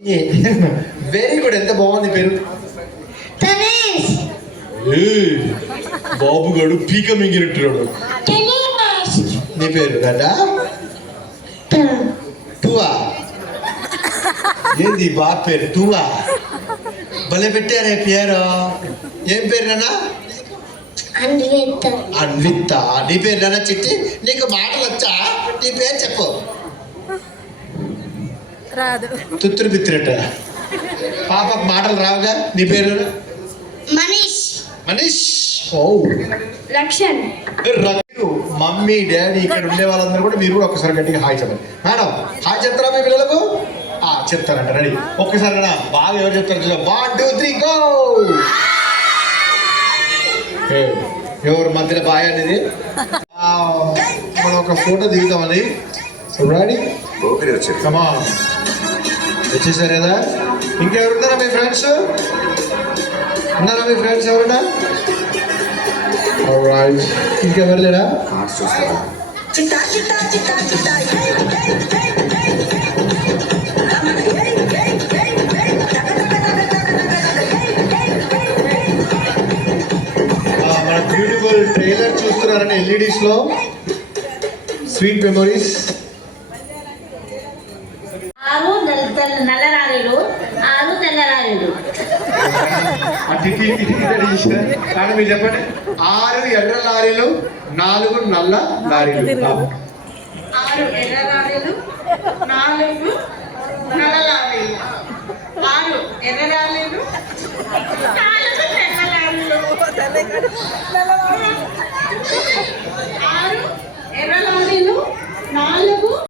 Very good. ఎంత బాగుంది పేరు. తనేష్. బాబు గడు పీక మింగినట్టున్నాడు. తనేష్. నీ పేరు రాటా? టూవా? ఏంది బాబు పేరు టూవా? భలే పెట్టారే పేరు. ఏం పేరు నాన్న? అన్విత. అన్విత. నీ పేరు నాన్న చిట్టి? నీకు మాటలు వచ్చా? నీ పేరు చెప్పు. రాదు. తుత్తురు బిత్తిరట. పాపకు మాటలు రావుగా. నీ పేరు? మనీష్. మనీష్. ఓ లక్ష్మణ్. మమ్మీ డాడీ ఇక్కడ ఉండే వాళ్ళందరూ కూడా మీరు కూడా ఒక్కసారి గట్టిగా హాయ్ చెప్పండి. మేడం హాయ్ చెప్తారా మీ పిల్లలకు? చెప్తారంట. రెడీ? ఒక్కసారి కదా బాగా ఎవరు చెప్తారు చూద్దాం. 1 2 3 గో. ఎవరు మధ్యలో బాయ్ అనేది? మనం ఒక ఫోటో దిగుతామని. రెడీ? వచ్చేసారు కదా. ఇంకెవరున్నారా మీ ఫ్రెండ్స్? ఉన్నారా మీ ఫ్రెండ్స్ ఎవరున్నా? ఇంకెవరు లేరా? మన బ్యూటిఫుల్ ట్రైలర్ చూస్తున్నారని ఎల్ఈడీస్ లో. Sweet memories. 6 నల్ల రారీలు, 6 తెల్ల రారీలు. కానీ మీరు చెప్పండి. 6 ఎర్ర లారీలు, 4 నల్ల లారీలు. 6 ఎర్ర రారీలు, 4 నల్ల లారీలు. 6 ఎర్ర రారీలు, 4 తెల్ల లారీలు. 6 ఎర్ర లారీలు, 4